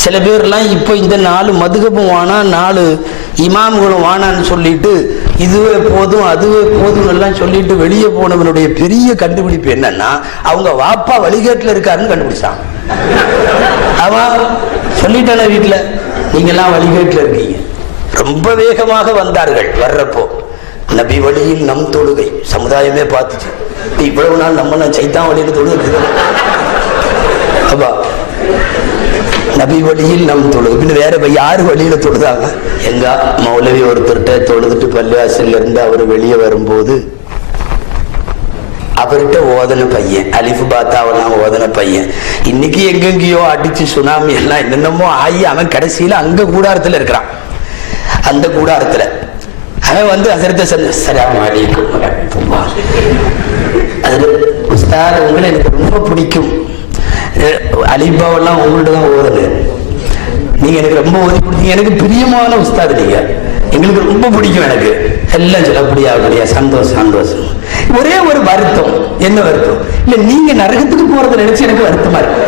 சில பேர்லாம் இப்போ இந்த 4 மதுகபும் வானா 4 இமாம்களும் வானான்னு சொல்லிட்டு இதுவே போதும் அதுவே போதும் எல்லாம் சொல்லிட்டு வெளியே போனவனுடைய பெரிய கண்டுபிடிப்பு என்னன்னா அவங்க வாப்பா வழிகேட்டில் இருக்காருன்னு கண்டுபிடிச்சான். அவன் சொல்லிட்டான வீட்டில் நீங்கெல்லாம் வழிகேட்டில் இருக்கீங்க. ரொம்ப வேகமாக வந்தார்கள். வர்றப்போ நபி வழியில் நம் தொழுகை சமுதாயமே பார்த்துச்சு. இவ்வளவு நாள் நம்ம சைத்தான் வழியில் தொழுது அப்பா நபி வழியில் நம் தொழுது பின்ன வேற யாரு வழியில தொழுதாங்க? எங்க மௌலவி ஒருத்தர்கிட்ட தொழுதுட்டு பள்ளிவாசல்ல இருந்து அவர் வெளியே வரும்போது அவர்கிட்ட ஓதன பையன் அலிஃபு பாத்தாவெல்லாம் ஓதன பையன் இன்னைக்கு எங்கெங்கயோ அடிச்சு சுனாமி எல்லாம் என்னென்னமோ ஆகி அவன் கடைசியில அங்க கூடாரத்துல இருக்கிறான். அந்த கூடாரத்துல அவன் வந்து ஹஸரத் ஸல்லல்லாஹு அலைஹி வஸல்லம் அது உஸ்தாத் உங்களை எனக்கு ரொம்ப பிடிக்கும், அலிபாவெல்லாம் உங்கள்ட்ட தான் ஓதுது, நீங்க எனக்கு ரொம்ப ஓதி கொடுத்தீங்க, எனக்கு பிரியமான உஸ்தாது நீங்க, எங்களுக்கு ரொம்ப பிடிக்கும், எனக்கு எல்லாம் சொல்ல அப்படியா சந்தோஷம் சந்தோஷம். ஒரே ஒரு வருத்தம். என்ன வருத்தம்? இல்ல நீங்க நரகத்துக்கு போறதை நினைச்சு எனக்கு வருத்தமா இருக்கு.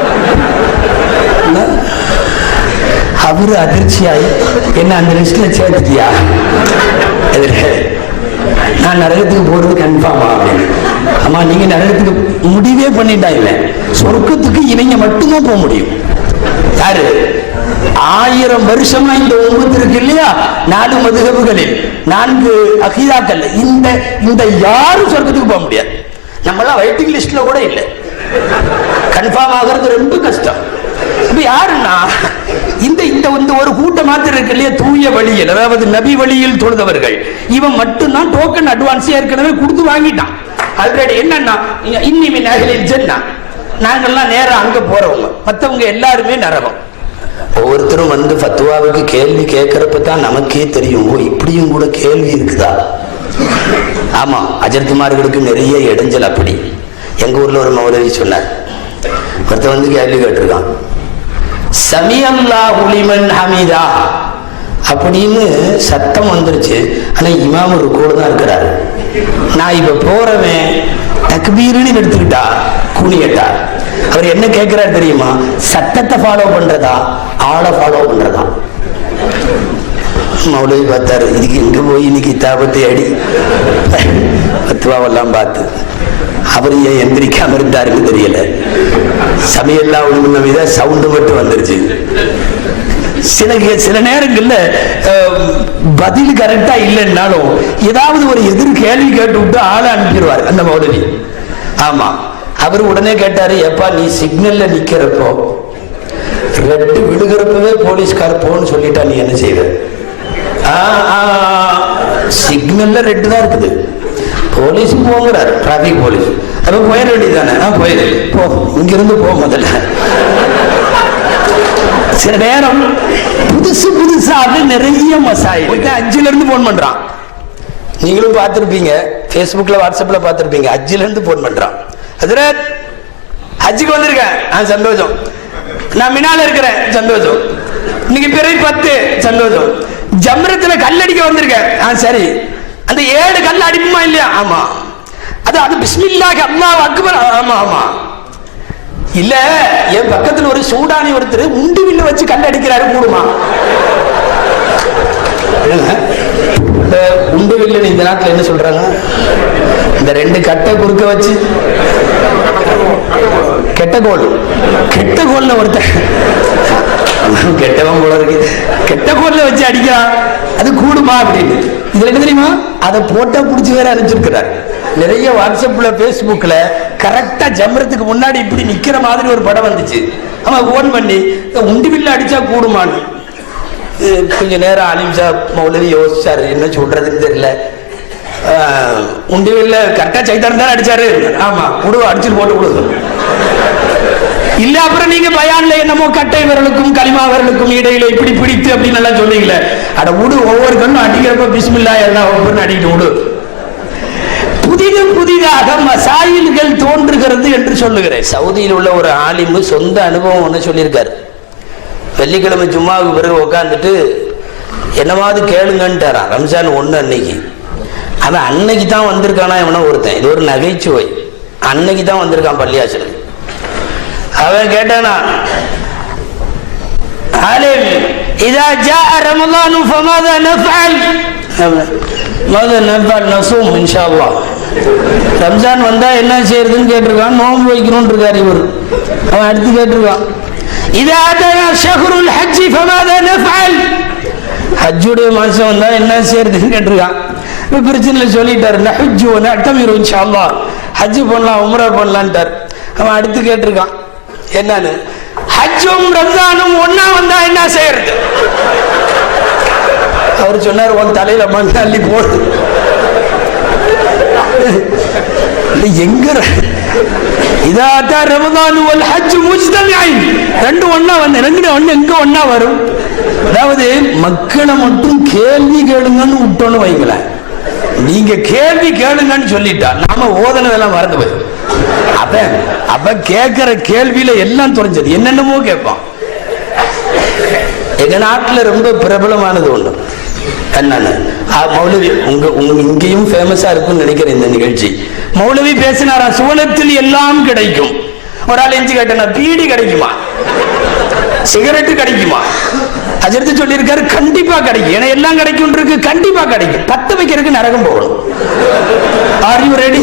அவரு அதிர்ச்சியாயி என்ன அந்த லிஸ்ட்ல சேர்த்துட்டியா, நான் நரகத்துக்கு போறது கன்ஃபார்மா அப்படின்னு. ஆமா நீங்க நரகத்துக்கு முடிவே பண்ணிட்டாங்க. சொர்க்கத்துக்கு இவங்க மட்டும்தான் போக முடியும். யாரு? 1000 வருஷமா இந்த உம்மத்து இருக்கு இல்லையா, 4 மதுஹபுகளில் 4 அகீதாக்கள், இந்த யாரும் சொர்க்கத்துக்கு போக முடியாது. நம்மளாம் வெயிட்டிங் லிஸ்ட்ல கூட இல்லை. கன்ஃபார்ம் ஆகிறது ரொம்ப கஷ்டம். இப்ப யாருன்னா இந்த ஒரு கூட்டம் மாத்திரம் இருக்கு இல்லையா, தூய வழியில் அதாவது நபி வழியில் தொழுதவர்கள், இவன் மட்டும்தான் டோக்கன் அட்வான்ஸ் ஏற்கனவே கொடுத்து வாங்கிட்டான் ஆல்ரெடி. என்னன்னா இன்னிமின் அஹ்லில் ஜன்னah, நாங்கெல்லாம் நேரம் அங்க போறவங்க, மற்றவங்க எல்லாருமே நரகம். ஒவ்வொருத்தரும் வந்து ஃபத்வாவுக்கு கேள்வி கேட்கறப்ப தான் நமக்கே தெரியும், ஓ இப்படியும் கூட கேள்வி இருக்குதா. ஆமா அஜர்த்துமார்களுக்கு நிறைய இடைஞ்சல். அப்படி எங்க ஊர்ல ஒரு மௌலவி சொன்னார், ஒருத்தர் வந்து கேள்வி கேட்டிருக்கான், சமி அல்லாஹு லிமன் ஹமீதா அப்படின்னு சத்தம் வந்துருச்சு, ஆனா இமாம் ருக்கூல தான் இருக்கிறாரு. நான் இப்ப போறவன் தக்பீர்னு எடுத்துக்கிட்டா குனியட்டா, அவர் என்ன கேட்கிறார் தெரியுமா, சத்தத்தை ஃபாலோ பண்றதா ஆளை ஃபாலோ பண்றதா? மௌலவி பார்த்தாரு, இதுக்கு இங்க போய் இன்னைக்கு தாபத்தை அடி பத்துவாவெல்லாம் பார்த்து அவர் ஏன் எந்திரிக்காம இருந்தாருன்னு தெரியல. சமையல்லாம் ஒழுங்குனவித சவுண்டு மட்டும் வந்துருச்சு. சில நேரங்கள்ல பதில் கரெக்டா இல்லைன்னாலும் ஏதாவது ஒரு எதிர் கேள்வி கேட்டு விட்டு ஆளை அனுப்பிடுவார் அந்த மௌலவி. ஆமா அவர் உடனே கேட்டாரு, எப்பா நீ சிக்னல்ல நிக்கிறப்போ ரெட்டு விடுகிறப்பவே போலீஸ்கார போன்னு சொல்லிட்டா நீ என்ன செய்வ? சிக்னல்ல ரெட்டு தான் இருக்குது, போலீஸ் போங்கிறார், டிராபிக் போலீஸ், அப்ப போயிட வேண்டியதானே? போயிடு போ, இங்கிருந்து போ முதல்ல. சில நேரம் புதுசாக நிறைய மசாயி 5ல இருந்து போன் பண்றான். நீங்களும் பார்த்திருப்பீங்க, பேஸ்புக்ல வாட்ஸ்அப்ல பார்த்திருப்பீங்க, 5ல இருந்து போன் பண்றான். ஹஜ்ரத் ஹஜ்ஜுக்கு வந்திருக்கேன், சந்தோஷம். நான் மினால இருக்கிறேன், சந்தோஷம். இன்னைக்கு பிறை 10, சந்தோஷம். ஜம்ரத்துல கல்லடிக்க வந்திருக்கேன், சரி. அந்த 7 கல் அடிப்புமா இல்லையா? ஆமா. அது பிஸ்மில்லாஹ் அல்லாஹ் அக்பர். ஆமா ஆமா. இல்ல என் பக்கத்துல ஒரு சூடானி ஒருத்தர் உண்டு வில்ல வச்சு கல் அடிக்கிறாரு, கூடுமா? உண்டு வில்லுன்னு இந்த நாட்டுல என்ன சொல்றாங்க, இந்த 2 கட்டை குறுக்க வச்சு கெட்ட கோல்ல ஒருத்தர் கெட்டவன் போல இருக்கு, கெட்ட கோல்ல வச்சு அடிக்கிறான், அது கூடுமா அப்படின்னு. இதுல என்ன தெரியுமா, அதை போட்டா புடிச்சு வேற அனுப்பிச்சிருக்கிறார். நிறைய வாட்ஸ்அப்ல பேஸ்புக்ல கரெக்டா ஜம்ரத்துக்கு முன்னாடி இப்படி நிக்கிற மாதிரி ஒரு படம் வந்துச்சு. அவன் போன் பண்ணி உண்டு வில்ல அடிச்சா கூடுமான்னு. கொஞ்ச நேரம் அலிம்சா மௌலவி யோசிச்சாரு, என்ன சொல்றதுன்னு தெரியல. உண்டு வில்ல கரெக்டா சைத்தான் தான் அடிச்சாரு. ஆமா விடுவோம், அடிச்சுட்டு போட்டு விடுவோம். இல்ல அப்புறம் நீங்க பயான்ல என்னமோ கட்டை விரலுக்கும் களிமா விரலுக்கும் இடையில இப்படி பிடித்து அப்படின்னு எல்லாம் சொன்னீங்களே, அட விடு, ஒவ்வொரு கண்ணும் அடிக்கிறப்ப பிஸ்மில்லா எல்லாம் ஒவ்வொரு அடிக்கிட்டு விடு. புதிதாக மசாயில்கள் தோன்றுகிறது என்று சொல்லுகிறேன். சவுதியில் உள்ள ஒரு ஆலிமு சொந்த அனுபவம் ஒன்று சொல்லியிருக்காரு. வெள்ளிக்கிழமை ஜும்மாவுக்கு பிறகு உட்காந்துட்டு என்னவாது கேளுங்கன்ட்டாரான். ரம்ஜான் 1 அன்னைக்கு. அவன் அன்னைக்கு தான் வந்திருக்கானா இவனா ஒருத்தன், இது ஒரு நகைச்சுவை. அன்னைக்கு தான் வந்திருக்கான் பள்ளியாசலுக்கு. அவன் கேட்டானா, இதா ஜாஅ ரமலான் ஃபமாதா நஃஅல் மாதா நஃஅல் நஸூம் இன்ஷாஅல்லாஹ். ரம்ஜான் வந்தா என்ன செய்யறதுன்னு கேட்டிருக்கான். நோன்பு வைக்கணும்னு இருக்காரு இவர். அவன் அடுத்து கேட்டிருக்கான் இதா அத்தனா ஷஹ்ருல் ஹஜ் ஃபமாதா நஃஅல், ஹஜ்ஜுடைய மாசம் வந்தா என்ன செய்யறதுன்னு கேட்டிருக்கான். இப்போ பிரச்சனை சொல்லிட்டாரு நஹஜ்ஜு வ நஅ்தமிரு இன்ஷாஅல்லாஹ், ஹஜ் பண்ணலாம் உம்ரா பண்ணலான்ட்டார். அவன் அடுத்து கேட்டிருக்கான் என்னன்னு, ஹஜ்ஜும் ரம்ஜானும் ஒன்னா வந்தா என்ன செய்யறது? அவர் சொன்னார் உன் தலையில மண் அள்ளி போடு. எங்க இதாத்தா ரமதான் வல் ஹஜ் முஜ்தமிஐன், ரெண்டு ஒண்ணா வந்து ரெண்டு ஒண்ணு எங்க ஒண்ணா வரும்? அதாவது மக்களை மட்டும் கேள்வி கேளுங்கன்னு விட்டோன்னு வைக்கல, நீங்க கேள்வி கேளுங்கன்னு சொல்லிட்டா நாம ஓதனதெல்லாம் மறந்து போய் அப்ப கேட்கிற கேள்வியில எல்லாம் தொலைஞ்சது, என்னென்னமோ கேட்பான். எங்க நாட்டுல ரொம்ப பிரபலமானது ஒண்ணு என்னன்னு, மௌலவி உங்க இங்கேயும் ஃபேமஸா இருக்கும்னு நினைக்கிறேன் இந்த நிகழ்ச்சி. மௌலவி பேசினாரா சுவனத்தில் எல்லாம் கிடைக்கும். ஒரு ஆள் எஞ்சி கேட்டனா பீடி கிடைக்குமா, சிகரெட்டு கிடைக்குமா? அஜர்த்து சொல்லியிருக்காரு கண்டிப்பா கிடைக்கும், ஏன்னா எல்லாம் கிடைக்கும் இருக்கு, கண்டிப்பா கிடைக்கும். பத்த வைக்கிறதுக்கு நரகம் போகணும். Are you ready?